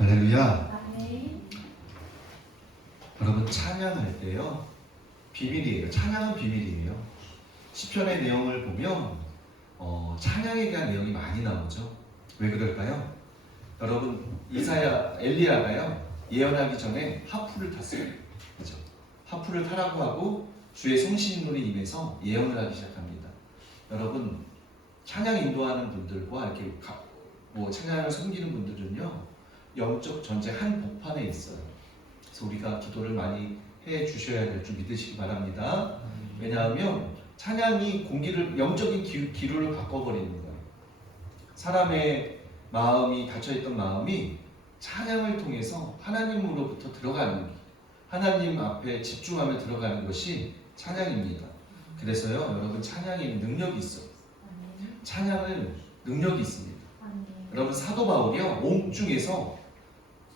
할렐루야. 아멘. 여러분 찬양할 때요 비밀이에요. 찬양은 비밀이에요. 시편의 내용을 보면 찬양에 대한 내용이 많이 나오죠. 왜 그럴까요? 여러분 엘리야가요 예언하기 전에 하프를 탔어요. 그죠? 하프를 타라고 하고 주의 성신물이 임해서 예언을 하기 시작합니다. 여러분 찬양 인도하는 분들과 이렇게 찬양을 섬기는 분들은요 영적 전쟁 한 복판에 있어요. 그래서 우리가 기도를 많이 해 주셔야 될 줄 믿으시기 바랍니다. 왜냐하면 찬양이 영적인 기류를 바꿔버리는 거예요. 사람의 마음이 닫혀있던 마음이 찬양을 통해서 하나님으로부터 들어가는, 하나님 앞에 집중하며 들어가는 것이 찬양입니다. 그래서요 여러분 찬양에 능력이 있어요. 찬양을 능력이 있습니다. 여러분 사도 바울이요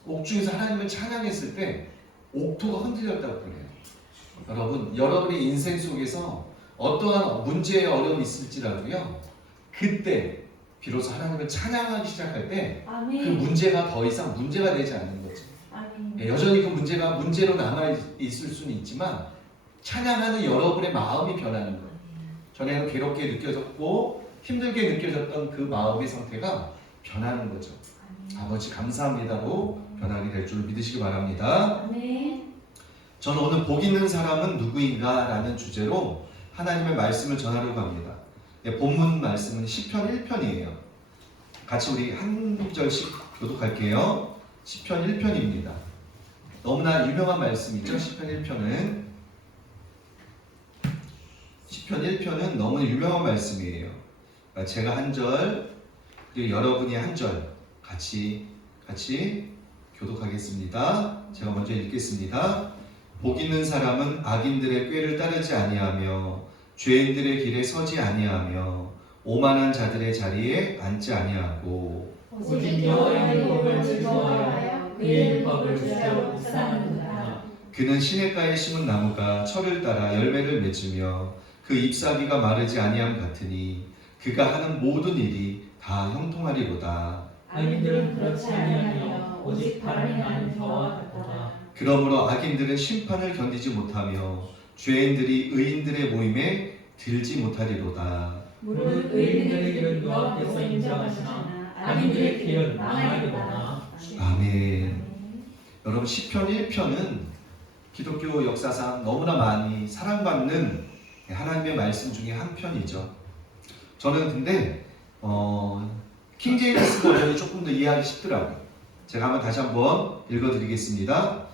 옥중에서 하나님을 찬양했을 때 옥토가 흔들렸다고 그래요. 여러분 여러분의 인생 속에서 어떠한 문제의 어려움이 있을지라도요 그때 비로소 하나님을 찬양하기 시작할 때 그 문제가 더 이상 문제가 되지 않는 거죠. 여전히 그 문제가 문제로 남아 있을 수는 있지만 찬양하는 여러분의 마음이 변하는 거예요. 전에는 괴롭게 느껴졌고 힘들게 느껴졌던 그 마음의 상태가 변하는 거죠. 아버지 감사합니다로 변하게 될 줄 믿으시기 바랍니다. 저는 오늘 복 있는 사람은 누구인가 라는 주제로 하나님의 말씀을 전하려고 합니다. 본문 말씀은 시편 1편이에요. 같이 우리 한 구절씩 교독할게요. 시편 1편입니다. 너무나 유명한 말씀이죠. 시편 1편은 너무나 유명한 말씀이에요. 제가 한 절, 그리고 여러분이 한 절 같이 교독하겠습니다. 제가 먼저 읽겠습니다. 복 있는 사람은 악인들의 꾀를 따르지 아니하며 죄인들의 길에 서지 아니하며 오만한 자들의 자리에 앉지 아니하고 오직 여호와의 법을 즐거워하여 그의 율법을 주야로 묵상하는도다. 그는 시냇가에 심은 나무가 철을 따라 열매를 맺으며 그 잎사귀가 마르지 아니함 같으니 그가 하는 모든 일이 다 형통하리로다. 악인들은 그렇지 아니하며 오직 바람이 나는 겨와 같도다. 그러므로 악인들은 심판을 견디지 못하며 죄인들이 의인들의 모임에 들지 못하리로다. 무릇 의인들의 길은 여호와께서 인정하시나 악인들의 길은 망하리로다. 아멘. 여러분 시편 1편은 기독교 역사상 너무나 많이 사랑받는 하나님의 말씀 중에 한 편이죠. 저는 근데 킹제임스 버전이 조금 더 이해하기 쉽더라고요. 제가 다시 한번 읽어드리겠습니다.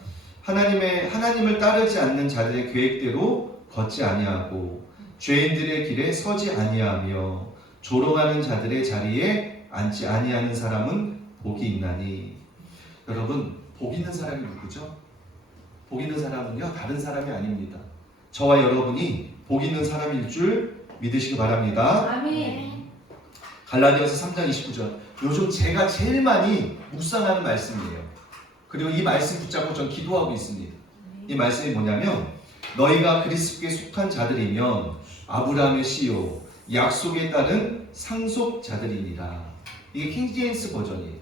하나님을 따르지 않는 자들의 계획대로 걷지 아니하고 죄인들의 길에 서지 아니하며 조롱하는 자들의 자리에 앉지 아니하는 사람은 복이 있나니. 여러분 복 있는 사람이 누구죠? 복 있는 사람은요 다른 사람이 아닙니다. 저와 여러분이 복 있는 사람일 줄 믿으시기 바랍니다. 아멘. 갈라디아서 3장 29절. 요즘 제가 제일 많이 묵상하는 말씀이에요. 그리고 이 말씀 붙잡고 전 기도하고 있습니다. 이 말씀이 뭐냐면 너희가 그리스도께 속한 자들이면 아브라함의 씨요 약속에 따른 상속자들이니라. 이게 킹제임스 버전이에요.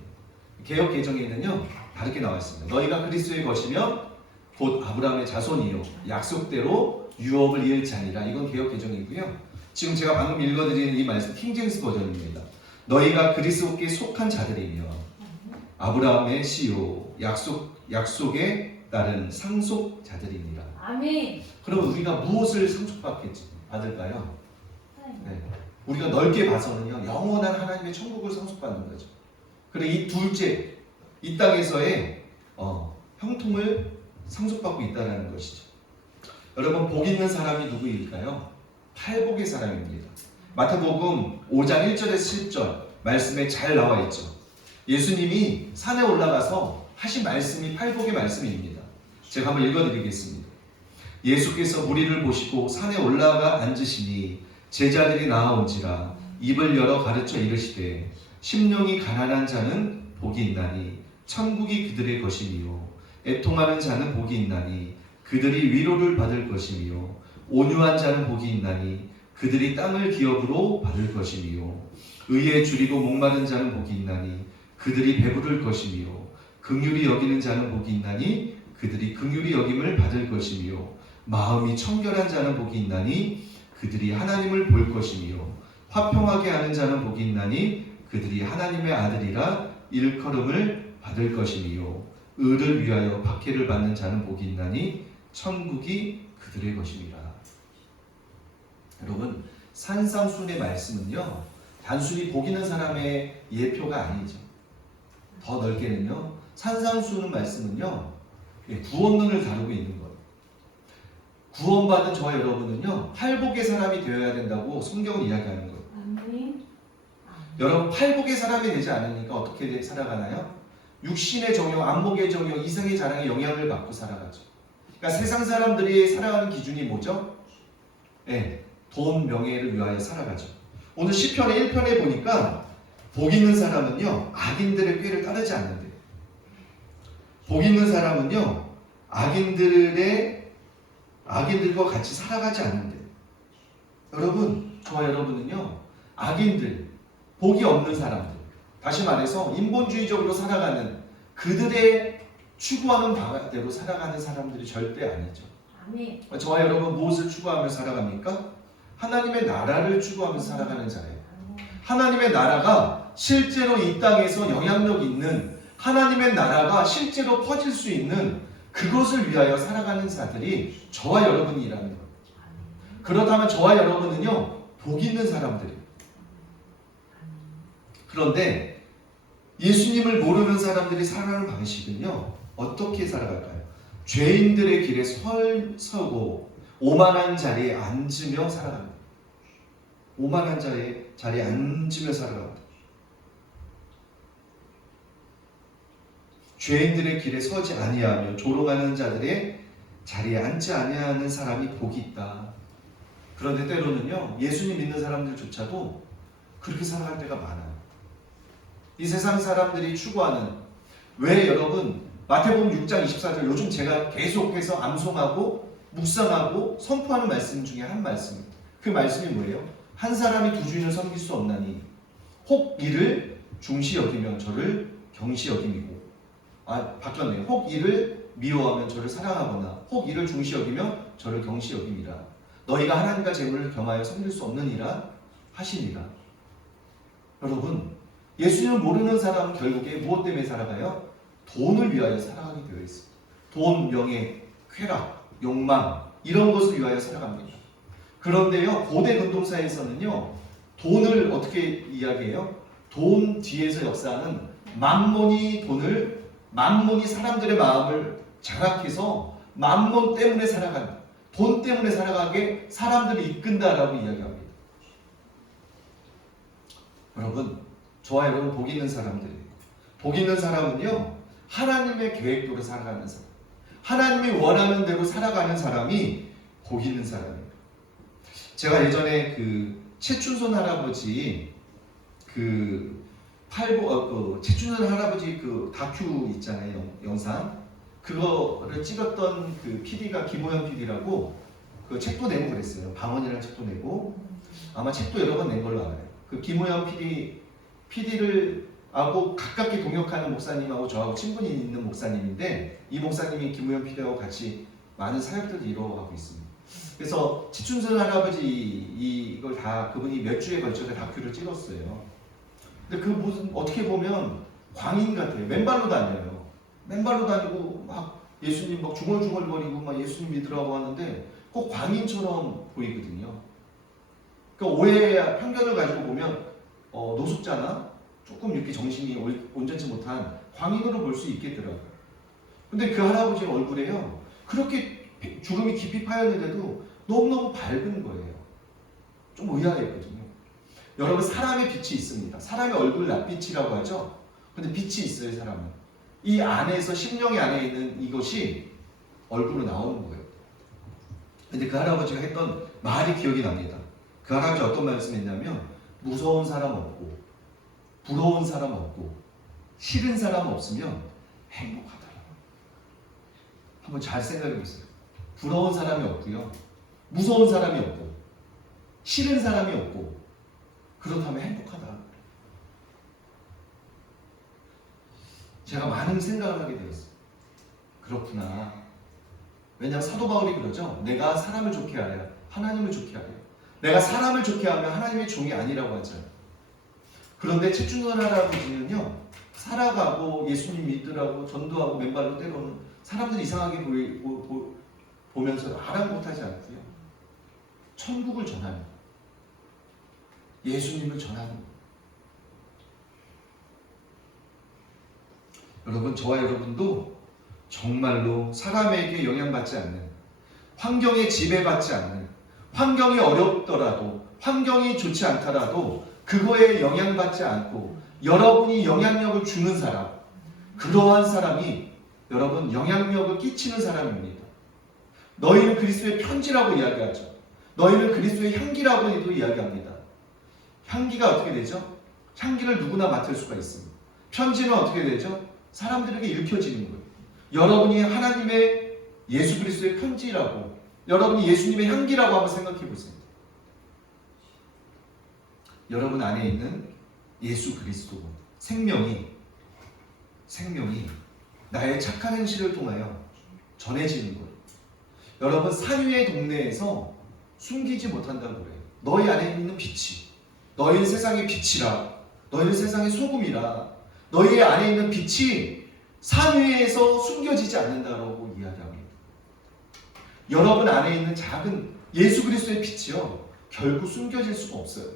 개역 개정에는요 다르게 나와 있습니다. 너희가 그리스도의 것이면 곧 아브라함의 자손이요 약속대로 유업을 이을 자니라. 이건 개역 개정이고요. 지금 제가 방금 읽어드리는 이 말씀 킹제임스 버전입니다. 너희가 그리스도께 속한 자들이며 아브라함의 씨요 약속에 따른 상속자들이니라. 아멘. 그럼 우리가 무엇을 상속받을까요? 네. 우리가 넓게 봐서는요 영원한 하나님의 천국을 상속받는 거죠. 그리고 이 둘째 이 땅에서의 형통을 상속받고 있다는 것이죠. 여러분 복 있는 사람이 누구일까요? 팔복의 사람입니다. 마태복음 5장 1절에서 10절 말씀에 잘 나와 있죠. 예수님이 산에 올라가서 하신 말씀이 팔복의 말씀입니다. 제가 한번 읽어드리겠습니다. 예수께서 무리를 보시고 산에 올라가 앉으시니 제자들이 나아온지라 입을 열어 가르쳐 이르시되 심령이 가난한 자는 복이 있나니 천국이 그들의 것이며 애통하는 자는 복이 있나니 그들이 위로를 받을 것이며 온유한 자는 복이 있나니 그들이 땅을 기업으로 받을 것이며 의에 줄이고 목마른 자는 복이 있나니 그들이 배부를 것이며 긍휼히 여기는 자는 복이 있나니 그들이 긍휼히 여김을 받을 것이며 마음이 청결한 자는 복이 있나니 그들이 하나님을 볼 것이며 화평하게 하는 자는 복이 있나니 그들이 하나님의 아들이라 일컬음을 받을 것이며 의를 위하여 박해를 받는 자는 복이 있나니 천국이 그들의 것입니다. 여러분, 산상순의 말씀은요 단순히 복 있는 사람의 예표가 아니죠. 더 넓게는요 산상수는 말씀은요 구원론을 다루고 있는 거예요. 구원받은 저와 여러분은요 팔복의 사람이 되어야 된다고 성경은 이야기하는 거예요. 아멘. 여러분 팔복의 사람이 되지 않으니까 어떻게 살아가나요? 육신의 정욕, 안목의 정욕, 이성의 자랑에 영향을 받고 살아가죠. 그러니까 세상 사람들이 살아가는 기준이 뭐죠? 네, 돈, 명예를 위하여 살아가죠. 오늘 시편의 1편에 보니까 복 있는 사람은요 악인들의 꾀를 따르지 않는데, 복 있는 사람은요 악인들과 같이 살아가지 않는데, 여러분 저와 여러분은요 악인들, 복이 없는 사람들, 다시 말해서 인본주의적으로 살아가는 그들의 추구하는 바대로 살아가는 사람들이 절대 아니죠. 아멘. 저와 여러분 무엇을 추구하며 살아갑니까? 하나님의 나라를 추구하면서 살아가는 자예요. 하나님의 나라가 실제로 이 땅에서 영향력 있는, 하나님의 나라가 실제로 퍼질 수 있는 그것을 위하여 살아가는 자들이 저와 여러분이라는 거예요. 그렇다면 저와 여러분은요 복 있는 사람들이에요. 그런데 예수님을 모르는 사람들이 살아가는 방식은요 어떻게 살아갈까요? 죄인들의 길에 서고 오만한 자리에 앉으며 살아갑니다. 오만한 자리에 앉으며 살아갑니다. 죄인들의 길에 서지 아니하며 조롱하는 자들의 자리에 앉지 아니하는 사람이 복이 있다. 그런데 때로는요 예수님 믿는 사람들조차도 그렇게 살아갈 때가 많아요. 이 세상 사람들이 추구하는, 왜 여러분 마태복음 6장 24절 요즘 제가 계속해서 암송하고 묵상하고 선포하는 말씀 중에 한 말씀입니다. 그 말씀이 뭐예요? 한 사람이 두 주인을 섬길 수 없나니 혹 이를 중시 여기며 저를 경시 여김이고, 바뀌었네요. 혹 이를 미워하면 저를 사랑하거나 혹 이를 중시 여기며 저를 경시 여김이라. 너희가 하나님과 재물을 겸하여 섬길 수 없느니라 하시니라. 여러분, 예수님을 모르는 사람은 결국에 무엇 때문에 살아가요? 돈을 위하여 살아가게 되어 있습니다. 돈, 명예, 쾌락, 욕망 이런 것을 위하여 살아갑니다. 그런데요 고대 근동사에서는요 돈을 어떻게 이야기해요? 돈 뒤에서 역사하는 만몬이 사람들의 마음을 장악해서 만몬 때문에 살아간다, 돈 때문에 살아가게 사람들을 이끈다라고 이야기합니다. 여러분, 저와 여러분 복 있는 사람들이에요. 복 있는 사람은요 하나님의 계획대로 살아가는 사람, 하나님이 원하는 대로 살아가는 사람이 복 있는 사람이에요. 제가 예전에 그 최춘선 할아버지 최춘선 할아버지 그 다큐 있잖아요, 영상. 그거를 찍었던 그 PD가 김호영 PD라고 그 책도 내고 그랬어요. 방언이라는 책도 내고, 아마 책도 여러 번 낸 걸로 알아요. 그 김호영 PD를 하고 가깝게 동역하는 목사님하고 저하고 친분이 있는 목사님인데, 이 목사님이 김우영 PD하고 같이 많은 사역들을 이루어가고 있습니다. 그래서 최춘선 할아버지 이걸 다 그분이 몇 주에 걸쳐서 다큐를 찍었어요. 근데 그 무슨 어떻게 보면 광인 같아요. 맨발로 다녀요. 맨발로 다니고 막 예수님 막 중얼중얼거리고 막 예수님 믿으라고 하는데 꼭 광인처럼 보이거든요. 그러니까 오해야 편견을 가지고 보면 노숙자나 조금 이렇게 정신이 온전치 못한 광인으로 볼 수 있겠더라고요. 근데 그 할아버지 얼굴에요 그렇게 주름이 깊이 파였는데도 너무너무 밝은 거예요. 좀 의아했거든요. 여러분, 사람의 빛이 있습니다. 사람의 얼굴 낯빛이라고 하죠. 근데 빛이 있어요, 사람은. 이 안에서, 심령의 안에 있는 이것이 얼굴로 나오는 거예요. 근데 그 할아버지가 했던 말이 기억이 납니다. 그 할아버지 어떤 말씀했냐면, 무서운 사람 없고 부러운 사람 없고 싫은 사람 없으면 행복하다. 한번 잘 생각해 보세요. 부러운 사람이 없고요, 무서운 사람이 없고 싫은 사람이 없고, 그렇다면 행복하다. 제가 많은 생각을 하게 되었어요. 그렇구나. 왜냐하면 사도 바울이 그러죠. 내가 사람을 좋게 하려 하나님을 좋게 하려. 내가 사람을 좋게 하면 하나님의 종이 아니라고 하죠. 그런데 최준선 할아버지는요, 살아가고 예수님 믿으라고 전도하고 맨발로 때로는 사람들 이상하게 보면서 아랑곳하지 않고요, 천국을 전하는, 예수님을 전하는 거예요. 여러분, 저와 여러분도 정말로 사람에게 영향받지 않는, 환경에 지배받지 않는, 환경이 어렵더라도, 환경이 좋지 않더라도 그거에 영향받지 않고 여러분이 영향력을 주는 사람, 그러한 사람이 여러분 영향력을 끼치는 사람입니다. 너희는 그리스도의 편지라고 이야기하죠. 너희는 그리스도의 향기라고도 이야기합니다. 향기가 어떻게 되죠? 향기를 누구나 맡을 수가 있습니다. 편지는 어떻게 되죠? 사람들에게 읽혀지는 거예요. 여러분이 하나님의 예수 그리스도의 편지라고, 여러분이 예수님의 향기라고 한번 생각해 보세요. 여러분 안에 있는 예수 그리스도 생명이 나의 착한 행실을 통하여 전해지는 거예요. 여러분, 산위의 동네에서 숨기지 못한다고 그래요. 너희 안에 있는 빛이, 너희는 세상의 빛이라, 너희는 세상의 소금이라, 너희 안에 있는 빛이 산 위에서 숨겨지지 않는다라고 이야기합니다. 여러분 안에 있는 작은 예수 그리스도의 빛이요, 결국 숨겨질 수가 없어요.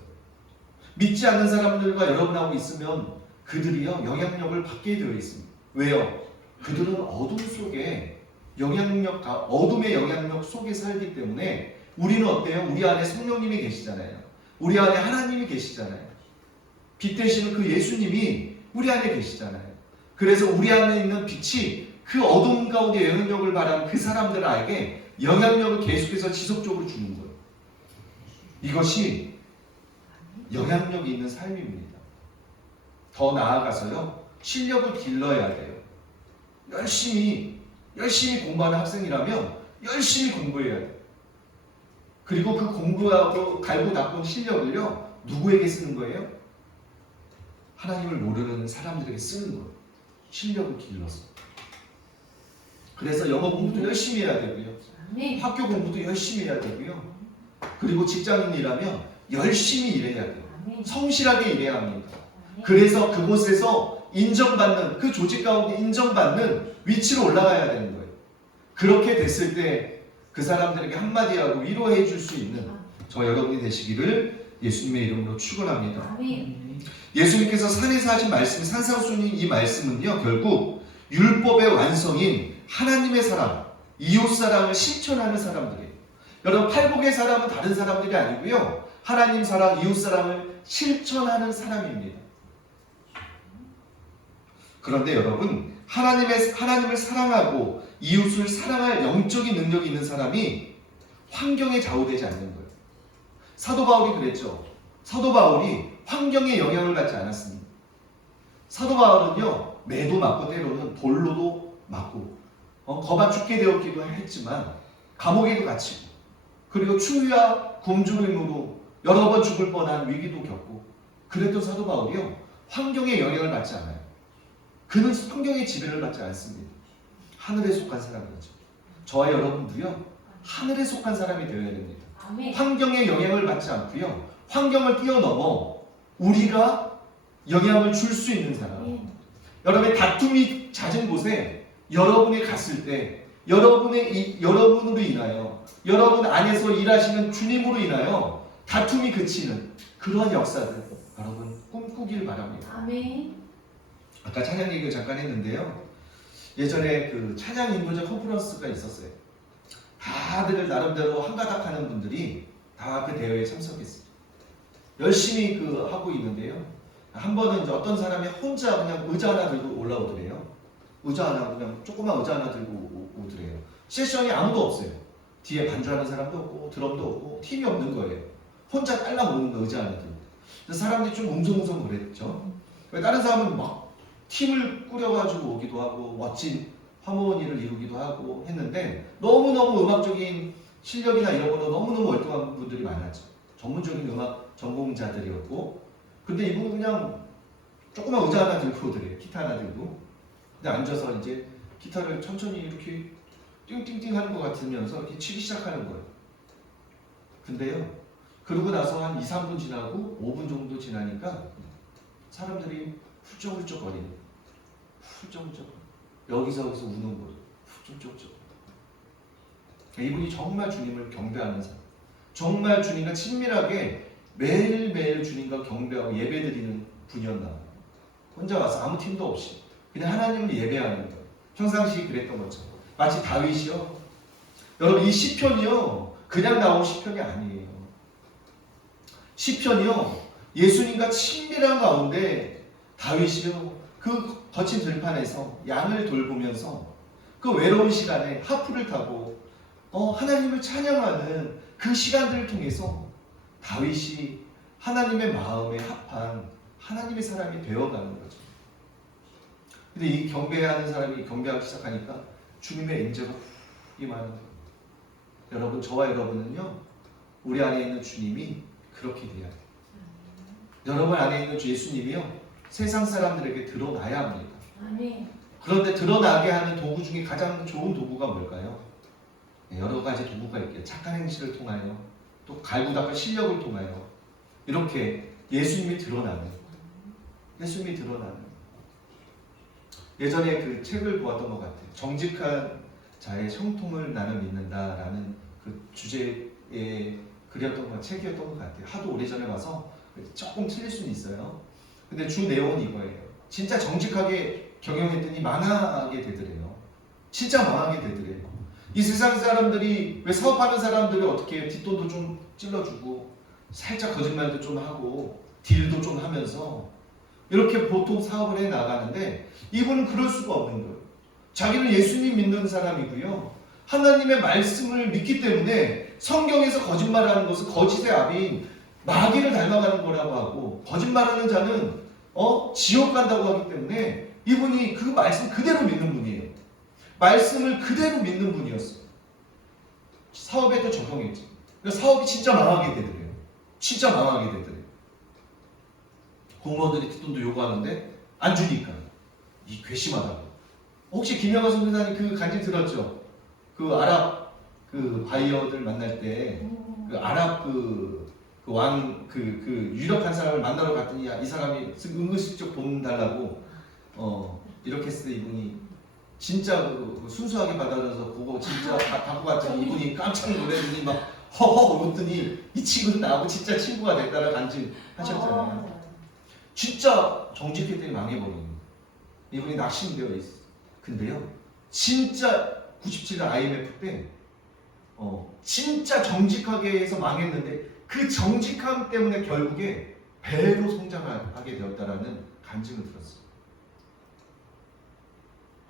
믿지 않는 사람들과 여러분하고 있으면 그들이요 영향력을 받게 되어 있습니다. 왜요? 그들은 어둠 속에 어둠의 영향력 속에 살기 때문에. 우리는 어때요? 우리 안에 성령님이 계시잖아요. 우리 안에 하나님이 계시잖아요. 빛 되시는 그 예수님이 우리 안에 계시잖아요. 그래서 우리 안에 있는 빛이 그 어둠 가운데 영향력을 발하는 그 사람들에게 영향력을 계속해서 지속적으로 주는 거예요. 이것이 영향력이 있는 삶입니다. 더 나아가서요, 실력을 길러야 돼요. 열심히 공부하는 학생이라면 열심히 공부해야 돼요. 그리고 그 공부하고 갈고 닦은 실력을요, 누구에게 쓰는 거예요? 하나님을 모르는 사람들에게 쓰는 거예요. 실력을 길러서. 그래서 영어 공부도 열심히 해야 되고요, 학교 공부도 열심히 해야 되고요, 그리고 직장인이라면 열심히 일해야 돼요. 성실하게 일해야 합니다. 그래서 그곳에서 인정받는, 그 조직 가운데 인정받는 위치로 올라가야 되는 거예요. 그렇게 됐을 때 그 사람들에게 한마디 하고 위로해 줄 수 있는 저 여러분이 되시기를 예수님의 이름으로 축원합니다. 예수님께서 산에서 하신 말씀, 산상수훈인 이 말씀은요, 결국 율법의 완성인 하나님의 사랑, 이웃사랑을 실천하는 사람들이에요. 여러분, 팔복의 사람은 다른 사람들이 아니고요, 하나님 사랑, 이웃사랑을 실천하는 사람입니다. 그런데 여러분, 하나님을 사랑하고 이웃을 사랑할 영적인 능력이 있는 사람이 환경에 좌우되지 않는 거예요. 사도 바울이 그랬죠. 사도 바울이 환경에 영향을 받지 않았습니다. 사도 바울은요, 매도 맞고 때로는 돌로도 맞고 거반 죽게 되었기도 했지만 감옥에도 갇히고, 그리고 추위와 굶주림으로 여러 번 죽을 뻔한 위기도 겪고, 그랬던 사도 바울이요, 환경에 영향을 받지 않아요. 그는 환경의 지배를 받지 않습니다. 하늘에 속한 사람이죠. 저와 여러분도요, 하늘에 속한 사람이 되어야 됩니다. 환경에 영향을 받지 않고요, 환경을 뛰어넘어 우리가 영향을 줄 수 있는 사람. 여러분의 다툼이 잦은 곳에 여러분이 갔을 때 여러분으로 인하여, 여러분 안에서 일하시는 주님으로 인하여 다툼이 그치는 그러한 역사들 여러분 꿈꾸길 바랍니다. 아멘. 아까 찬양 얘기를 잠깐 했는데요, 예전에 그 찬양 인도자 컨퍼런스가 있었어요. 다들 나름대로 한가닥 하는 분들이 다 그 대회에 참석했어요. 열심히 하고 있는데요, 한 번은 이제 어떤 사람이 혼자 그냥 의자 하나 들고 올라오더래요. 의자 하나, 그냥 조그만 의자 하나 들고 오더래요. 세션이 아무도 없어요. 뒤에 반주하는 사람도 없고 드럼도 없고 팀이 없는 거예요. 혼자 딸랑 오는 거, 의자 하나 들고. 그래서 사람들이 좀 웅성웅성 그랬죠. 다른 사람은 막 팀을 꾸려가지고 오기도 하고 멋진 하모니를 이루기도 하고 했는데, 너무너무 음악적인 실력이나 이런 걸로 너무너무 월등한 분들이 많았죠. 전문적인 음악 전공자들이었고, 근데 이분은 그냥 조그만 의자 하나 들고 오더래요. 기타 하나 들고. 근데 앉아서 이제 기타를 천천히 이렇게 띵띵띵 하는 것 같으면서 이렇게 치기 시작하는 거예요. 근데요, 그러고 나서 한 2, 3분 지나고 5분 정도 지나니까 사람들이 훌쩍훌쩍거리는, 훌쩍훌쩍 여기서 우는 거예요. 훌쩍훌쩍. 이분이 정말 주님을 경배하는 사람, 정말 주님과 친밀하게 매일매일 주님과 경배하고 예배드리는 분이었나 봐요. 혼자 와서 아무 팀도 없이 그냥 하나님을 예배하는 거예요. 평상시 그랬던 것처럼. 마치 다윗이요. 여러분, 이 시편이요, 그냥 나온 시편이 아니에요. 시편이요, 예수님과 친밀한 가운데 다윗이요, 그 거친 들판에서 양을 돌보면서 그 외로운 시간에 하프를 타고 하나님을 찬양하는 그 시간들을 통해서 다윗이 하나님의 마음에 합한 하나님의 사람이 되어가는 거죠. 근데 이 경배하는 사람이 경배하기 시작하니까 주님의 임재가 임하는 거예요. 여러분, 저와 여러분은요, 우리 안에 있는 주님이 그렇게 돼야 돼요. 여러분 안에 있는 주 예수님이요, 세상 사람들에게 드러나야 합니다. 아멘. 그런데 드러나게 하는 도구 중에 가장 좋은 도구가 뭘까요? 여러 가지 도구가 있겠죠. 착한 행실을 통하여, 또 갈고 닦은 실력을 통하여 이렇게 예수님이 드러나는, 예수님이 드러나는. 예전에 그 책을 보았던 것 같아요. 정직한 자의 형통을 나는 믿는다라는 그 주제에 그렸던 것, 책이었던 것 같아요. 하도 오래전에 봐서 조금 틀릴 수는 있어요. 근데 주 내용은 이거예요. 진짜 정직하게 경영했더니 망하게 되더래요. 진짜 망하게 되더래요. 이 세상 사람들이, 왜 사업하는 사람들이 어떻게 해요? 뒷돈도 좀 찔러주고 살짝 거짓말도 좀 하고 딜도 좀 하면서 이렇게 보통 사업을 해 나가는데, 이분은 그럴 수가 없는 거예요. 자기는 예수님 믿는 사람이고요, 하나님의 말씀을 믿기 때문에 성경에서 거짓말하는 것은 거짓의 압인 마귀를 닮아가는 거라고 하고, 거짓말하는 자는 지옥 간다고 하기 때문에 이분이 그 말씀 그대로 믿는 분이에요. 말씀을 그대로 믿는 분이었어요. 사업에도 적용했죠. 그러니까 사업이 진짜 망하게 되더래요. 진짜 망하게 되더래요. 공무원들이 뒷돈도 요구하는데 안 주니까 이 괘씸하다고. 혹시 김영하 선생님 그 간증 들었죠? 그 아랍 그 바이어들 만날 때 그 아랍 그 유력한 사람을 만나러 갔더니 이 사람이 은근슬쩍 돈 달라고 이렇게 했을 때 이분이 진짜 그 순수하게 받아들여서 그거 진짜 갖고 갔더니 이분이 깜짝 놀랐더니 막 허허 웃더니 이 친구는 나하고 진짜 친구가 됐다라 간증하셨잖아요. 진짜 정직했더니 망해버리는 거예요. 이분이 낙심되어 있어. 근데요, 진짜 97년 IMF 때 진짜 정직하게 해서 망했는데 그 정직함 때문에 결국에 배로 성장하게 되었다라는 간증을 들었어요.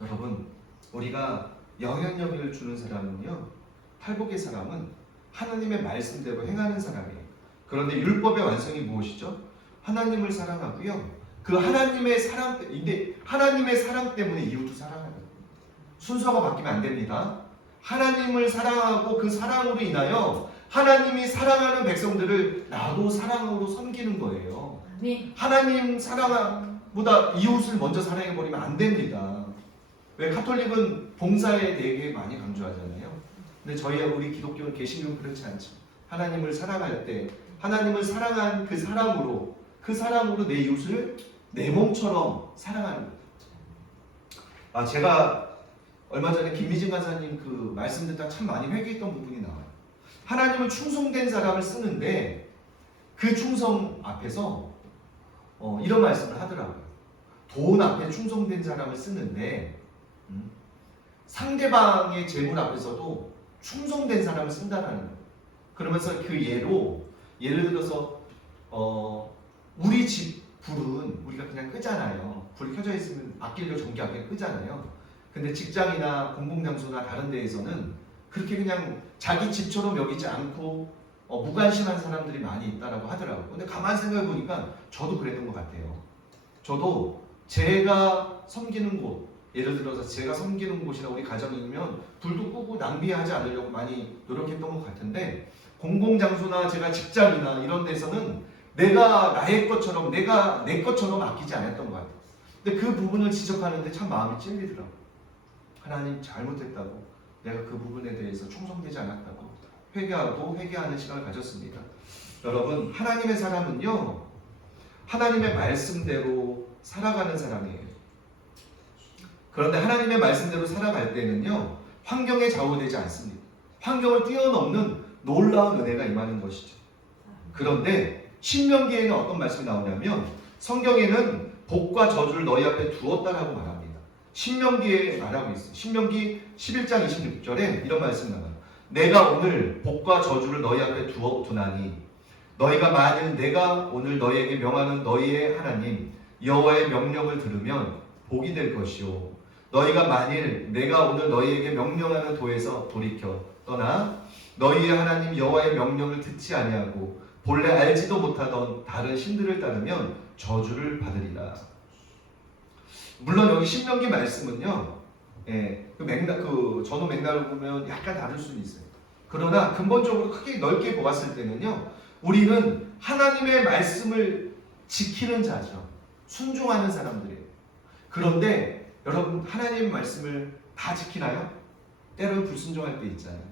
여러분, 우리가 영향력을 주는 사람은요, 팔복의 사람은 하나님의 말씀대로 행하는 사람이에요. 그런데 율법의 완성이 무엇이죠? 하나님을 사랑하고요, 그 하나님의 사랑 때문에 이웃도 사랑하는 거예요. 순서가 바뀌면 안 됩니다. 하나님을 사랑하고 그 사랑으로 인하여 하나님이 사랑하는 백성들을 나도 사랑으로 섬기는 거예요. 하나님 사랑보다 이웃을 먼저 사랑해버리면 안 됩니다. 왜 카톨릭은 봉사에 되게 많이 강조하잖아요. 근데 우리 기독교는, 개신교는 그렇지 않죠. 하나님을 사랑할 때 하나님을 사랑한 그 사랑으로 내 이웃을 내 몸처럼 사랑하는 거예요. 제가 얼마 전에 김미진 간사님 그 말씀 듣다 참 많이 회개했던 부분이 나와요. 하나님은 충성된 사람을 쓰는데 그 충성 앞에서 이런 말씀을 하더라고요. 돈 앞에 충성된 사람을 쓰는데 상대방의 재물 앞에서도 충성된 사람을 쓴다라는 거예요. 그러면서 그 예를 들어서 우리 집 불은 우리가 그냥 끄잖아요. 불이 켜져 있으면 아끼려 전기 앞에 끄잖아요. 근데 직장이나 공공장소나 다른 데에서는 그렇게 그냥 자기 집처럼 여기지 않고 무관심한 사람들이 많이 있다라고 하더라고요. 근데 가만히 생각해 보니까 저도 그랬던 것 같아요. 저도 제가 섬기는 곳, 예를 들어서 제가 섬기는 곳이나 우리 가정이면 불도 끄고 낭비하지 않으려고 많이 노력했던 것 같은데, 공공장소나 제가 직장이나 이런 데서는 내가 나의 것처럼, 내가 내 것처럼 아끼지 않았던 것 같아요. 근데 그 부분을 지적하는데 참 마음이 찔리더라고. 하나님 잘못했다고, 내가 그 부분에 대해서 충성되지 않았다고 회개하고 회개하는 시간을 가졌습니다. 여러분, 하나님의 사람은요, 하나님의 말씀대로 살아가는 사람이에요. 그런데 하나님의 말씀대로 살아갈 때는요, 환경에 좌우되지 않습니다. 환경을 뛰어넘는 놀라운 은혜가 임하는 것이죠. 그런데 신명기에는 어떤 말씀이 나오냐면, 성경에는 복과 저주를 너희 앞에 두었다라고 말합니다. 신명기에 말하고 있어요. 신명기 11장 26절에 이런 말씀이 나와요. 내가 오늘 복과 저주를 너희 앞에 두나니 너희가 만일 내가 오늘 너희에게 명하는 너희의 하나님 여호와의 명령을 들으면 복이 될 것이요, 너희가 만일 내가 오늘 너희에게 명령하는 도에서 돌이켜 떠나 너희의 하나님 여호와의 명령을 듣지 아니하고 본래 알지도 못하던 다른 신들을 따르면 저주를 받으리라. 물론 여기 신명기 말씀은요, 전후 맥락을 보면 약간 다를 수는 있어요. 그러나 근본적으로 크게 넓게 보았을 때는요, 우리는 하나님의 말씀을 지키는 자죠. 순종하는 사람들이에요. 그런데 여러분, 하나님의 말씀을 다 지키나요? 때로는 불순종할 때 있잖아요.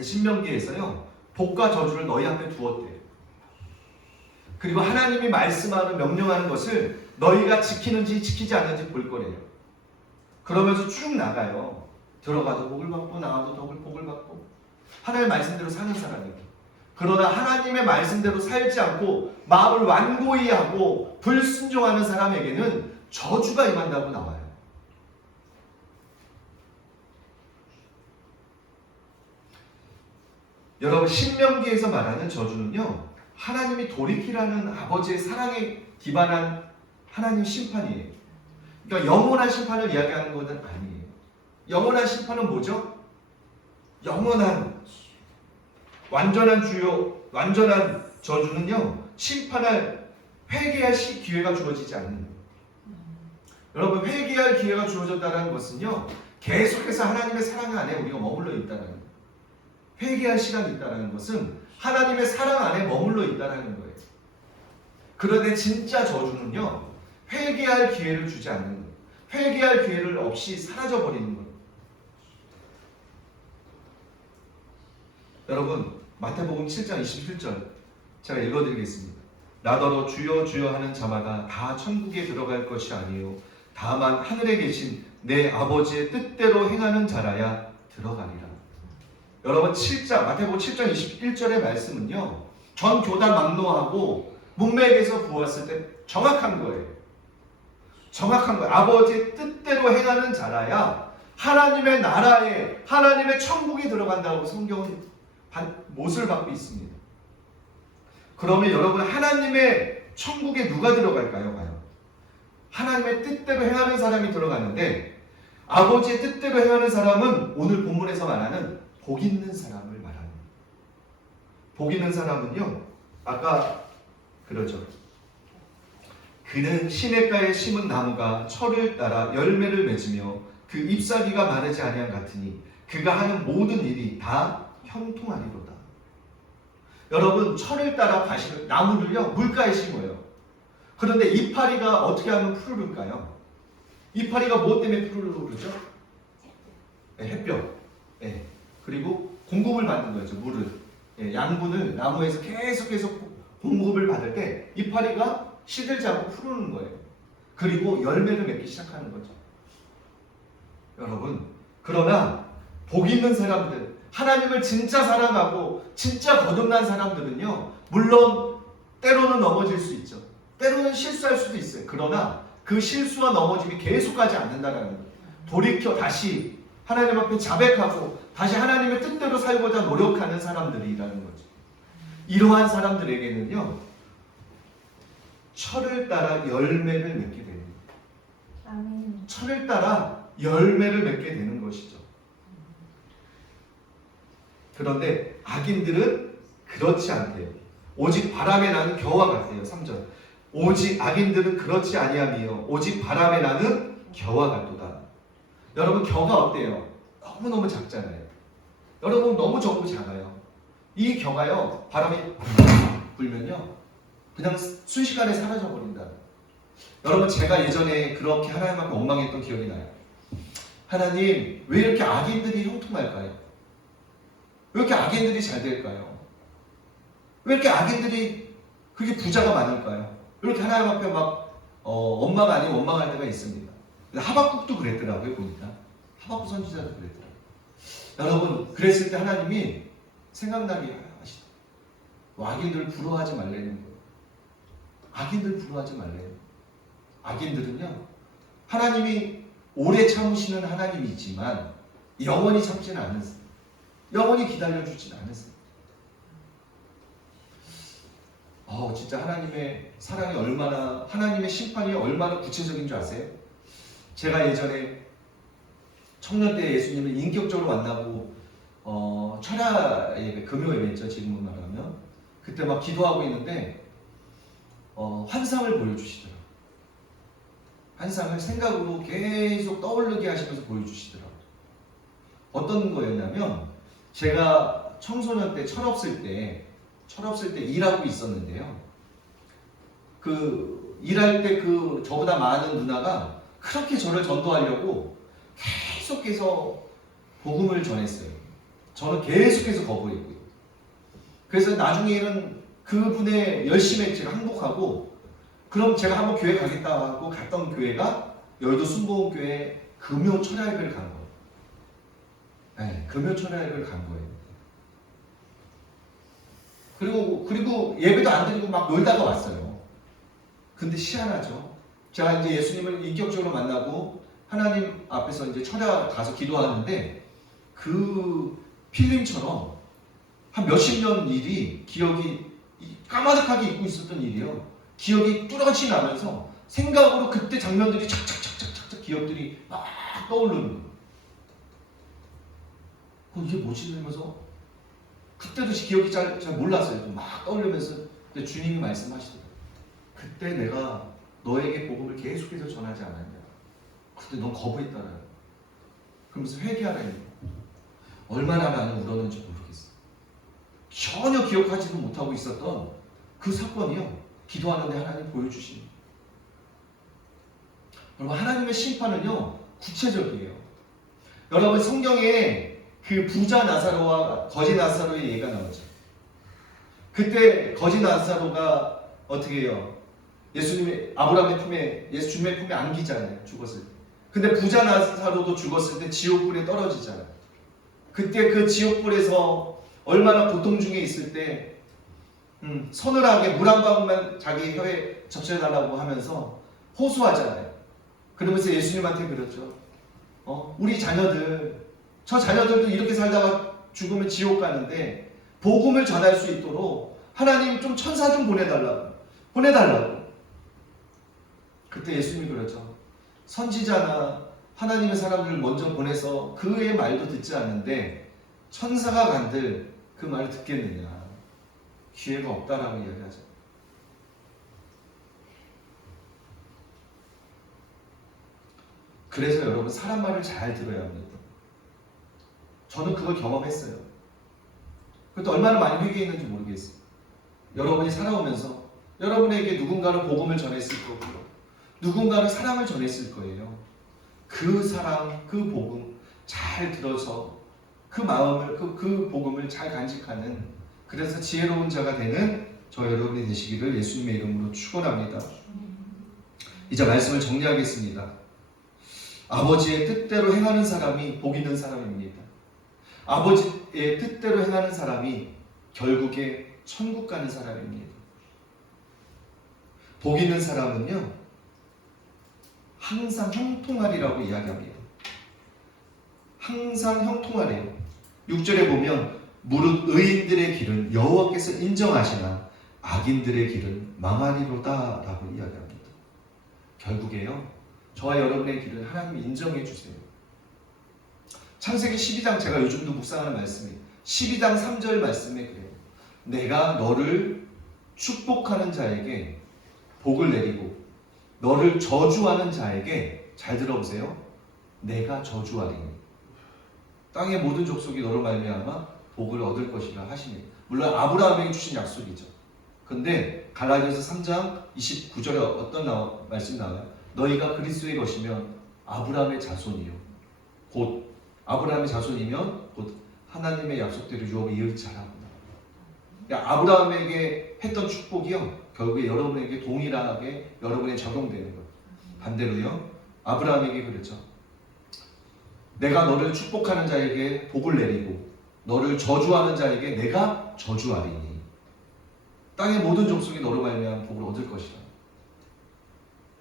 신명기에서요, 복과 저주를 너희 앞에 두었대요. 그리고 하나님이 말씀하는 명령하는 것을 너희가 지키는지 지키지 않는지 볼 거래요. 그러면서 쭉 나가요. 들어가도 복을 받고 나와도 복을 받고, 하나님의 말씀대로 사는 사람이에요. 그러나 하나님의 말씀대로 살지 않고 마음을 완고히 하고 불순종하는 사람에게는 저주가 임한다고 나와요. 여러분, 신명기에서 말하는 저주는요, 하나님이 돌이키라는 아버지의 사랑에 기반한 하나님 심판이에요. 그러니까 영원한 심판을 이야기하는 것은 아니에요. 영원한 심판은 뭐죠? 영원한 완전한 저주는요, 심판할 회개할 기회가 주어지지 않는 거예요. 여러분, 회개할 기회가 주어졌다는 것은요, 계속해서 하나님의 사랑 안에 우리가 머물러 있다는 거예요. 회개할 시간이 있다는 것은 하나님의 사랑 안에 머물러 있다는 거예요. 그런데 진짜 저주는요, 회개할 기회를 주지 않는 거예요. 회개할 기회를 없이 사라져버리는 거예요. 여러분, 마태복음 7장 27절 제가 읽어드리겠습니다. 나더러 주여 주여 하는 자마다 다 천국에 들어갈 것이 아니요 다만 하늘에 계신 내 아버지의 뜻대로 행하는 자라야 들어가리라. 여러분, 마태복음 7장 21절의 말씀은요, 전 교단 막노하고 문맥에서 보았을 때 정확한 거예요. 정확한 거예요. 아버지의 뜻대로 행하는 자라야 하나님의 나라에, 하나님의 천국에 들어간다고 성경은 못을 받고 있습니다. 그러면 여러분, 하나님의 천국에 누가 들어갈까요? 과연 하나님의 뜻대로 행하는 사람이 들어가는데, 아버지의 뜻대로 행하는 사람은 오늘 본문에서 말하는 복 있는 사람을 말합니다. 복 있는 사람은요, 아까 그러죠. 그는 시냇가에 심은 나무가 철을 따라 열매를 맺으며 그 잎사귀가 마르지 아니함 같으니 그가 하는 모든 일이 다 형통하리로다. 여러분, 철을 따라 나무를요, 물가에 심어요. 그런데 이파리가 어떻게 하면 푸르를까요? 이파리가 무엇 때문에 푸르르죠? 햇볕. 그리고 공급을 받는 거죠, 물을. 양분을 나무에서 계속해서 공급을 받을 때 이파리가 시들지 않고 푸르는 거예요. 그리고 열매를 맺기 시작하는 거죠. 여러분, 그러나 복 있는 사람들, 하나님을 진짜 사랑하고 진짜 거듭난 사람들은요, 물론 때로는 넘어질 수 있죠. 때로는 실수할 수도 있어요. 그러나 그 실수와 넘어짐이 계속하지 않는다는 거예요. 돌이켜 다시 하나님 앞에 자백하고 다시 하나님의 뜻대로 살고자 노력하는 사람들이라는 거죠. 이러한 사람들에게는요, 철을 따라 열매를 맺게 됩니다. 아멘. 철을 따라 열매를 맺게 되는 것이죠. 그런데 악인들은 그렇지 않대요. 오직 바람에 나는 겨와 같대요. 3절. 오직 악인들은 그렇지 아니하며 오직 바람에 나는 겨와 같도다. 여러분, 겨가 어때요? 너무너무 작잖아요. 여러분, 너무 작아요. 이 겨가요, 바람이 불면요, 그냥 순식간에 사라져 버린다. 여러분, 제가 예전에 그렇게 하나님 앞에 원망했던 기억이 나요. 하나님, 왜 이렇게 악인들이 형통할까요? 왜 이렇게 악인들이 잘 될까요? 왜 이렇게 악인들이 그렇게 부자가 많을까요? 이렇게 하나님 앞에 막 원망 아닌 원망할 때가 있습니다. 하박국도 그랬더라고요. 보니까 하박국 선지자도 그랬더라고요. 여러분, 그랬을 때 하나님이 생각나게 하시다. 악인들 부러워하지 말라는 거예요. 악인들 부러워하지 말래요. 악인들은요, 하나님이 오래 참으시는 하나님이지만 영원히 참지는 않으세요. 영원히 기다려주지는 않으세요. 진짜 하나님의 사랑이 얼마나, 하나님의 심판이 얼마나 구체적인 줄 아세요? 제가 예전에 청년 때 예수님을 인격적으로 만나고 철야 예배, 금요 예배죠, 지금은 말하면. 그때 막 기도하고 있는데 환상을 보여주시더라고요. 환상을 생각으로 계속 떠오르게 하시면서 보여주시더라고요. 어떤 거였냐면, 제가 청소년 때 철없을 때 일하고 있었는데요. 그 일할 때 그 저보다 많은 누나가 그렇게 저를 전도하려고 계속해서 복음을 전했어요. 저는 계속해서 거부했고요. 그래서 나중에는 그분의 열심에 제가 항복하고, 그럼 제가 한번 교회 가겠다 하고 갔던 교회가 여의도 순복음교회 금요 철야예배를 간 거예요. 네, 금요 철야예배를 간 거예요. 그리고 예배도 안 드리고 막 놀다가 왔어요. 근데 희한하죠. 제가 이제 예수님을 인격적으로 만나고 하나님 앞에서 이제 철야 가서 기도하는데, 그 필름처럼 한 몇십 년 일이 기억이 까마득하게 잊고 있었던 일이에요. 기억이 뚜렷이 나면서 생각으로 그때 장면들이 착착착착착 기억들이 막 떠오르는 거예요. 이게 뭐지? 이러면서 그때도 기억이 잘 몰랐어요. 막 떠오르면서 근데 주님이 말씀하시더라고요. 그때 내가 너에게 복음을 계속해서 전하지 않았냐. 그때 넌 거부했다라. 그러면서 회개하라는 거예요. 얼마나 나는 울었는지 모르겠어요. 전혀 기억하지도 못하고 있었던 그 사건이요, 기도하는데 하나님 보여주시는. 여러분, 하나님의 심판은요 구체적이에요. 여러분, 성경에 그 부자 나사로와 거지 나사로의 예가 나오죠. 그때 거지 나사로가 어떻게 해요? 예수님의 아브라함의 품에, 예수 주님의 품에 안기잖아요, 죽었을 때. 근데 부자 나사로도 죽었을 때 지옥불에 떨어지잖아요. 그때 그 지옥불에서 얼마나 고통 중에 있을 때 서늘하게 물 한 방울만 자기 혀에 적셔달라고 하면서 호소하잖아요. 그러면서 예수님한테 그러죠. 우리 자녀들, 저 자녀들도 이렇게 살다가 죽으면 지옥 가는데 복음을 전할 수 있도록 하나님 좀 천사 좀 보내달라고. 그때 예수님이 그러죠. 선지자나 하나님의 사람들을 먼저 보내서 그의 말도 듣지 않는데 천사가 간들 그 말을 듣겠느냐. 기회가 없다라고 이야기하죠. 그래서 여러분, 사람 말을 잘 들어야 합니다. 저는 그걸 경험했어요. 그것도 얼마나 많이 회개했는지 모르겠어요. 여러분이 살아오면서 여러분에게 누군가는 복음을 전했을 거고요, 누군가는 사랑을 전했을 거예요. 그 사랑, 그 복음 잘 들어서 그 마음을, 그 복음을 잘 간직하는, 그래서 지혜로운 자가 되는 저 여러분이 되시기를 예수님의 이름으로 축원합니다. 이제 말씀을 정리하겠습니다. 아버지의 뜻대로 행하는 사람이 복 있는 사람입니다. 아버지의 뜻대로 행하는 사람이 결국에 천국 가는 사람입니다. 복 있는 사람은요, 항상 형통하리라고 이야기합니다. 항상 형통하래요. 6절에 보면 무릇 의인들의 길은 여호와께서 인정하시나 악인들의 길은 망하리로다 라고 이야기합니다. 결국에요, 저와 여러분의 길은 하나님이 인정해 주세요. 창세기 12장, 제가 요즘도 묵상하는 말씀이 12장 3절 말씀에 그래요. 내가 너를 축복하는 자에게 복을 내리고 너를 저주하는 자에게, 잘 들어보세요, 내가 저주하리니 땅의 모든 족속이 너로 말미암아 복을 얻을 것이라 하시니. 물론 아브라함에게 주신 약속이죠. 근데 갈라디아서 3장 29절에 어떤 말씀이 나와요? 너희가 그리스도의 것이면 아브라함의 자손이요 곧 아브라함의 자손이면 곧 하나님의 약속대로 유업에 이을 자라구나. 그러니까 아브라함에게 했던 축복이요 결국에 여러분에게 동일하게 여러분에 적용되는 거예요. 반대로요 아브라함에게 그랬죠. 내가 너를 축복하는 자에게 복을 내리고 너를 저주하는 자에게 내가 저주하리니 땅의 모든 족속이 너로 말미암아 복을 얻을 것이다.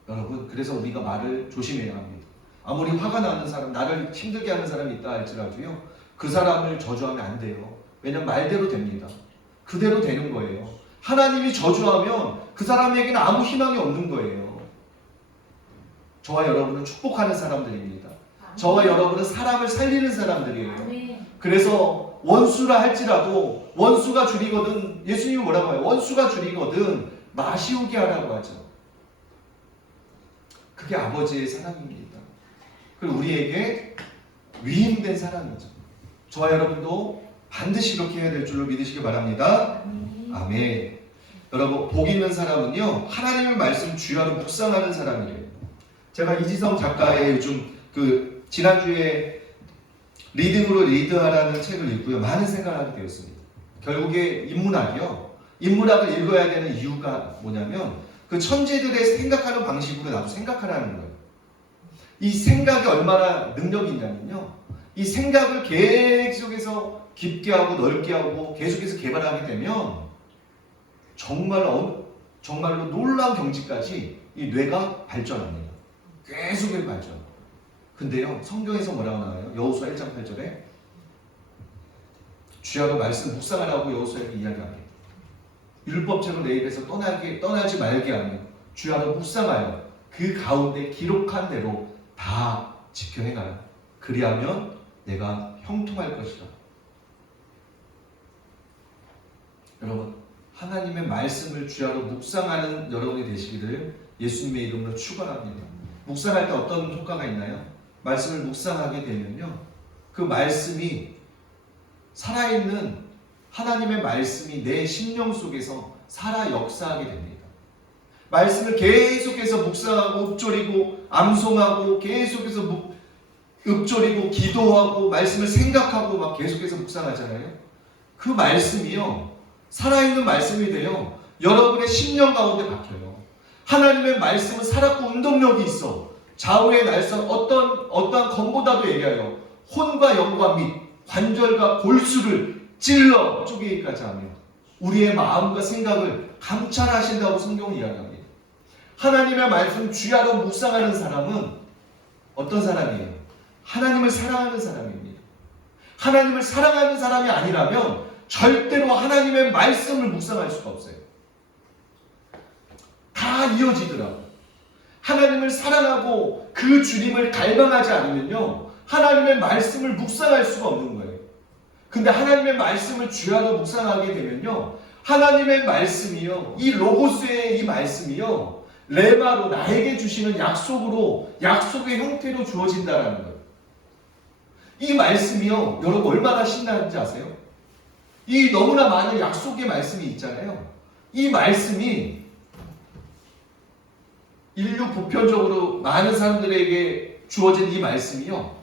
여러분 그래서 우리가 말을 조심해야 합니다. 아무리 화가 나는 사람, 나를 힘들게 하는 사람이 있다 할지라도요 그 사람을 저주하면 안 돼요. 왜냐면 말대로 됩니다. 그대로 되는 거예요. 하나님이 저주하면 그 사람에게는 아무 희망이 없는 거예요. 저와 여러분은 축복하는 사람들입니다. 저와 여러분은 사람을 살리는 사람들이에요. 그래서 원수라 할지라도 원수가 줄이거든 예수님이 뭐라고 해요? 원수가 줄이거든 마시우게 하라고 하죠. 그게 아버지의 사랑입니다. 그리고 우리에게 위임된 사랑이죠. 저와 여러분도 반드시 이렇게 해야 될 줄로 믿으시기 바랍니다. 아멘. 여러분 복 있는 사람은요 하나님의 말씀 주야로 묵상하는 사람이에요. 제가 이지성 작가의 요즘 지난주에 리딩으로 리드하라는 책을 읽고요 많은 생각을 하게 되었습니다. 결국에 인문학이요 인문학을 읽어야 되는 이유가 뭐냐면 그 천재들의 생각하는 방식으로 나도 생각하라는 거예요. 이 생각이 얼마나 능력이 있냐면요 이 생각을 계속해서 깊게 하고 넓게 하고 계속해서 개발하게 되면 정말로 놀라운 경지까지 이 뇌가 발전합니다. 계속해서 발전. 근데요 성경에서 뭐라고 나와요? 여호수아 1장 8절에 주야로 말씀 묵상하라고 여호수아에게 이야기합니다. 율법책을 내 입에서 떠나지 말게 하며 주야로 묵상하여 그 가운데 기록한 대로 다 지켜 행하라. 그리하면 내가 형통할 것이다. 여러분 하나님의 말씀을 주야로 묵상하는 여러분이 되시기를 예수님의 이름으로 축원합니다. 묵상할 때 어떤 효과가 있나요? 말씀을 묵상하게 되면요 그 말씀이 살아있는 하나님의 말씀이 내 심령 속에서 살아 역사하게 됩니다. 말씀을 계속해서 묵상하고 읊조리고 암송하고 계속해서 읊조리고 기도하고 말씀을 생각하고 막 계속해서 묵상하잖아요. 그 말씀이요 살아있는 말씀이 되어 여러분의 심령 가운데 박혀요. 하나님의 말씀은 살았고 운동력이 있어. 좌우의 날선 어떠한 검보다도 얘기하여 혼과 영과 및 관절과 골수를 찔러 쪼개기까지 하며 우리의 마음과 생각을 감찰하신다고 성경은 이야기합니다. 하나님의 말씀 주야로 묵상하는 사람은 어떤 사람이에요? 하나님을 사랑하는 사람입니다. 하나님을 사랑하는 사람이 아니라면 절대로 하나님의 말씀을 묵상할 수가 없어요. 다 이어지더라고요. 하나님을 사랑하고 그 주님을 갈망하지 않으면요 하나님의 말씀을 묵상할 수가 없는 거예요. 근데 하나님의 말씀을 주야로 묵상하게 되면요 하나님의 말씀이요 이 로고스의 이 말씀이요 레마로 나에게 주시는 약속의 형태로 주어진다라는 거예요. 이 말씀이요 여러분 얼마나 신나는지 아세요? 이 너무나 많은 약속의 말씀이 있잖아요. 이 말씀이 인류 보편적으로 많은 사람들에게 주어진 이 말씀이요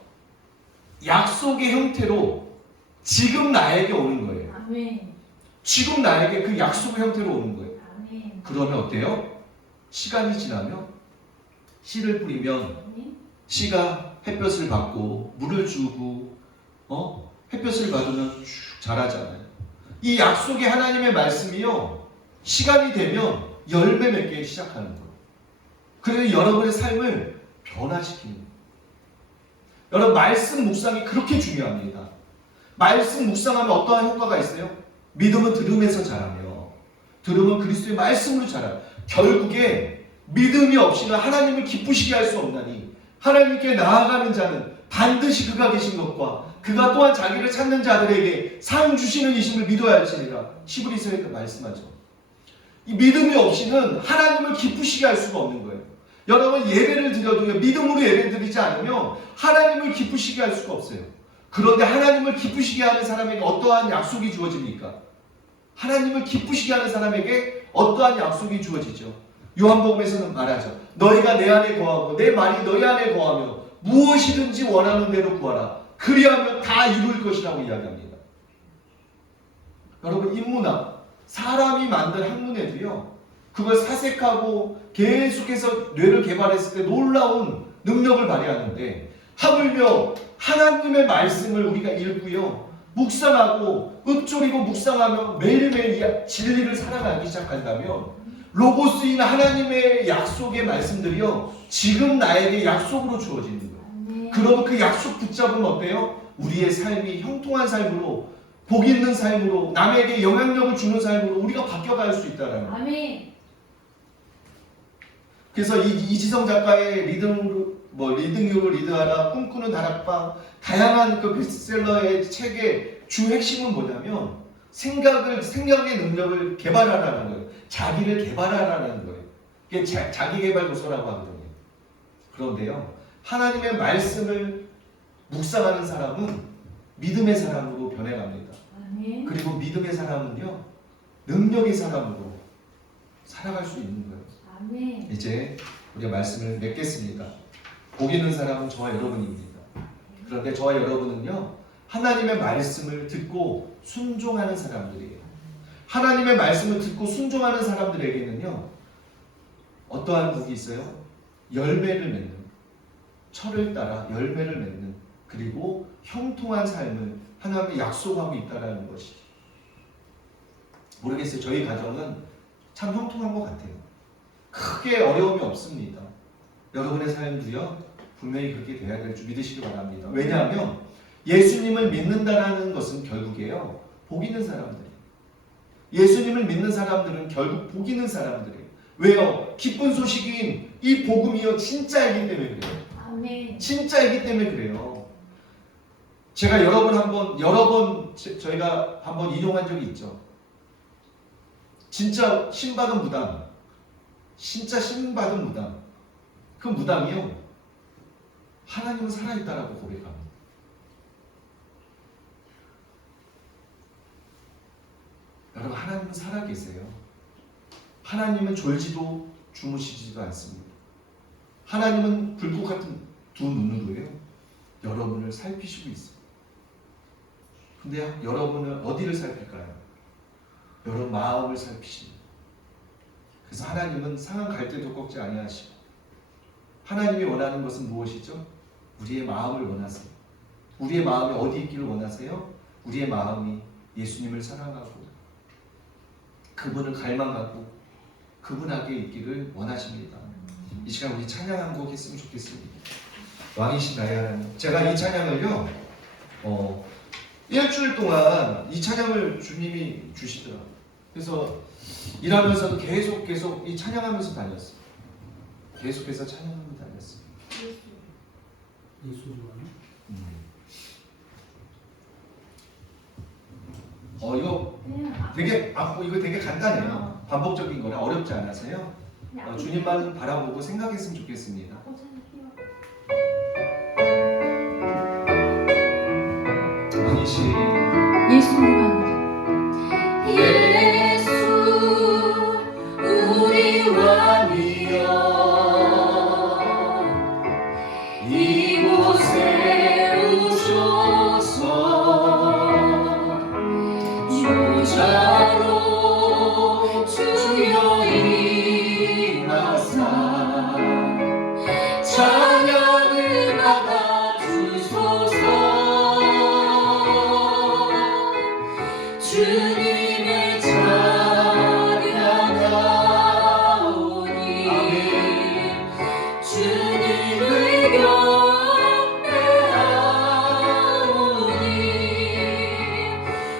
약속의 형태로 지금 나에게 오는 거예요. 아멘. 지금 나에게 그 약속의 형태로 오는 거예요. 아멘. 그러면 어때요? 시간이 지나면 씨를 뿌리면 아멘. 씨가 햇볕을 받고 물을 주고 햇볕을 받으면 쭉 자라잖아요. 이 약속의 하나님의 말씀이요 시간이 되면 열매 맺기 시작하는 거예요. 그래서 여러분의 삶을 변화시키는 거예요. 여러분 말씀 묵상이 그렇게 중요합니다. 말씀 묵상하면 어떠한 효과가 있어요? 믿음은 들음에서 자라며 들음은 그리스도의 말씀으로 자라요. 결국에 믿음이 없이는 하나님을 기쁘시게 할 수 없나니 하나님께 나아가는 자는 반드시 그가 계신 것과 그가 또한 자기를 찾는 자들에게 상 주시는 이심을 믿어야 할지니라. 히브리서에 말씀하죠. 이 믿음이 없이는 하나님을 기쁘시게 할 수가 없는 거예요. 여러분 예배를 드려도 믿음으로 예배 드리지 않으면 하나님을 기쁘시게 할 수가 없어요. 그런데 하나님을 기쁘시게 하는 사람에게 어떠한 약속이 주어집니까? 하나님을 기쁘시게 하는 사람에게 어떠한 약속이 주어지죠? 요한복음에서는 말하죠. 너희가 내 안에 거하고 내 말이 너희 안에 거하며 무엇이든지 원하는 대로 구하라. 그리하면 다 이룰 것이라고 이야기합니다. 여러분, 인문학, 사람이 만든 학문에도요, 그걸 사색하고 계속해서 뇌를 개발했을 때 놀라운 능력을 발휘하는데, 하물며 하나님의 말씀을 우리가 읽고요, 묵상하고 읊조리고 묵상하며 매일매일 이 진리를 살아가기 시작한다면 로고스인 하나님의 약속의 말씀들이요, 지금 나에게 약속으로 주어지는 거예요. 그러면 그 약속 붙잡으면 어때요? 우리의 삶이 형통한 삶으로, 복 있는 삶으로, 남에게 영향력을 주는 삶으로 우리가 바뀌어갈 수 있다는 거예요. 아멘. 그래서 이지성 작가의 리딩으로 리드하라, 꿈꾸는 다락방, 다양한 그 베스트셀러의 책의 주 핵심은 뭐냐면 생각의 능력을 개발하라는 거예요. 자기를 개발하라는 거예요. 이게 자기 개발 도서라고 하거든요. 그런데요, 하나님의 말씀을 묵상하는 사람은 믿음의 사람으로 변해갑니다. 아멘. 그리고 믿음의 사람은요, 능력의 사람으로 살아갈 수 있는 거예요. 아멘. 이제 우리가 말씀을 맺겠습니다. 복 있는 사람은 저와 여러분입니다. 그런데 저와 여러분은요, 하나님의 말씀을 듣고 순종하는 사람들이에요. 하나님의 말씀을 듣고 순종하는 사람들에게는요, 어떠한 복이 있어요? 열매를 맺는, 철을 따라 열매를 맺는, 그리고 형통한 삶을 하나님이 약속하고 있다는 것이죠. 모르겠어요. 저희 가정은 참 형통한 것 같아요. 크게 어려움이 없습니다. 여러분의 삶도요, 분명히 그렇게 돼야 될 줄 믿으시기 바랍니다. 왜냐하면 예수님을 믿는다는 것은 결국에요, 복 있는 사람들이에요. 예수님을 믿는 사람들은 결국 복 있는 사람들이에요. 왜요? 기쁜 소식인 이 복음이요, 진짜이기 때문에 그래요. 아멘. 진짜이기 때문에 그래요. 제가 여러 번 저희가 한번 인용한 적이 있죠. 진짜 신받은 무당, 진짜 신받은 무당, 그 무당이요, 하나님은 살아있다라고 고백합니다. 여러분, 하나님은 살아계세요. 하나님은 졸지도 주무시지도 않습니다. 하나님은 불꽃 같은 두 눈으로요, 여러분을 살피시고 있습니다. 근데 여러분은 어디를 살필까요? 여러분 마음을 살피십니다. 그래서 하나님은 상한 갈대도 꺾지 아니하시고, 하나님이 원하는 것은 무엇이죠? 우리의 마음을 원하세요. 우리의 마음이 어디 있기를 원하세요? 우리의 마음이 예수님을 사랑하고 그분을 갈망하고 그분에게 있기를 원하십니다. 이 시간 우리 찬양 한 곡 했으면 좋겠습니다. 왕이신 나의 하나님. 제가 이 찬양을요, 일주일 동안 이 찬양을 주님이 주시더라고요. 그래서 일하면서도 계속 이 찬양하면서 다녔어요. 계속해서 찬양하면서 다녔어요. 예수 좋아요? 이거 되게 간단해요. 반복적인 거라 어렵지 않아서요. 주님만 바라보고 생각했으면 좋겠습니다. 왕이신 예수님. 우리 왕이여, 이곳에 오셔서 주자로 주여 임하사 찬양을 받아 주소서. 주님을 찬양하오니 주님을 경배하오니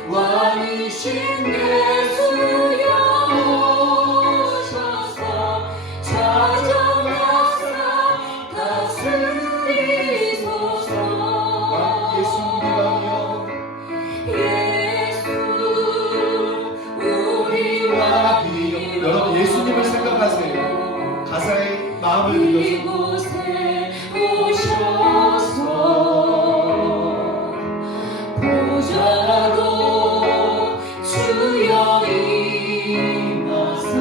왕이신 예수여 오셔서 찾아와서 다스리소서. 예수 우리 왕이여, 여러분 예수님을 생각하세요. 가사에 마음을 들여서 이곳에 오셔서 보좌로 주여 임하사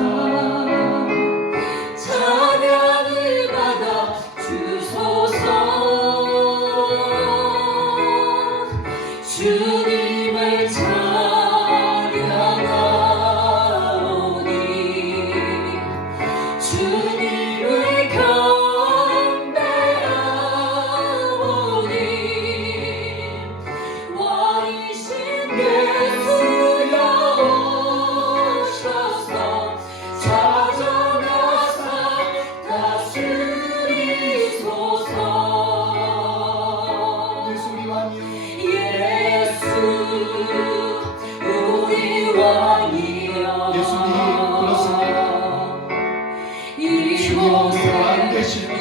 되시는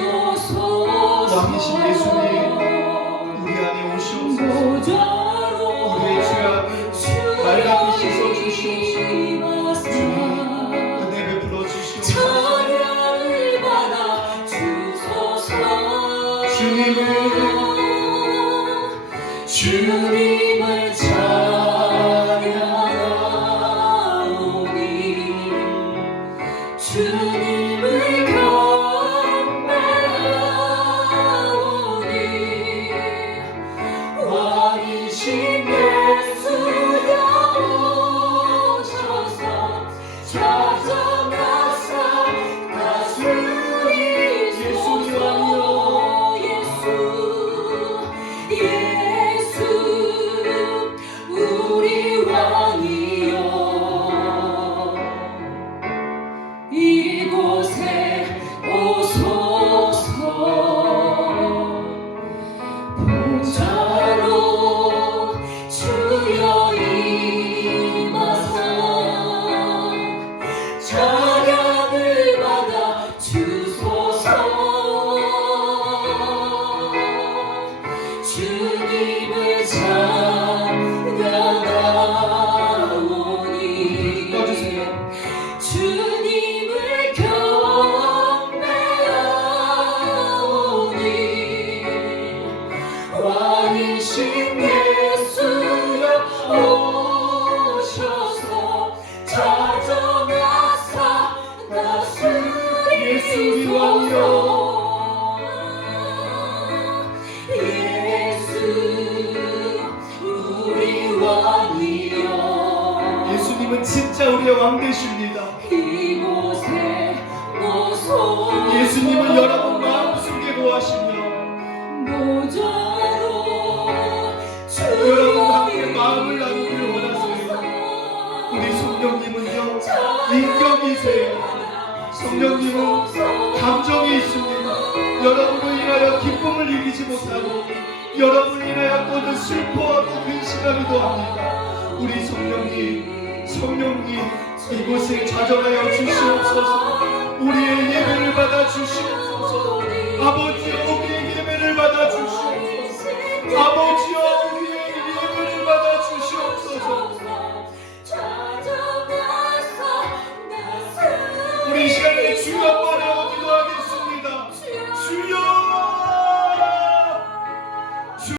왕이신 예수님, 우리 안에 오시옵소서. 우리의 죄악을 말같이 씻어 주시옵소서. 주님, 은혜 베풀어 주시옵소서. 찬양을 받아 주소서. 주님을 찬양하오니 주님을 경배하오니 왕이신 예수여 오셔서 찾아가사 다스리소서. 예수 우리 왕이여 이곳에 오소서. 보좌로 주여 임하사 찬양을 받아 주소서. 주님을 찬양하오니 주님을 경배하오니 왕이신 예수여 오셔서 찾아가사 다스리소서. 예수 우리 왕이여 예수님은 진짜 우리의 왕 되십니다. 이곳에 오소서. 예수님은 여러분 마음속에 거하시며 보좌로 여러분과 함께 마음을 나누기를 원하세요. 우리 성령님은요, 인격이세요. 성령님은 감정이 있습니다. 여러분을 인하여 기쁨을 이기지 못하고 여러분을 인하여 또는 슬퍼하고 근심하기도 합니다. 우리 성령님 이곳에 좌정하여 주시옵소서. 우리의 예배를 받아 주시옵소서. 아버지여, 우리의 예배를 받아 주시옵소서. 아버지여, 우리의 예배를 받아 주시옵소서. 우리 이 시간에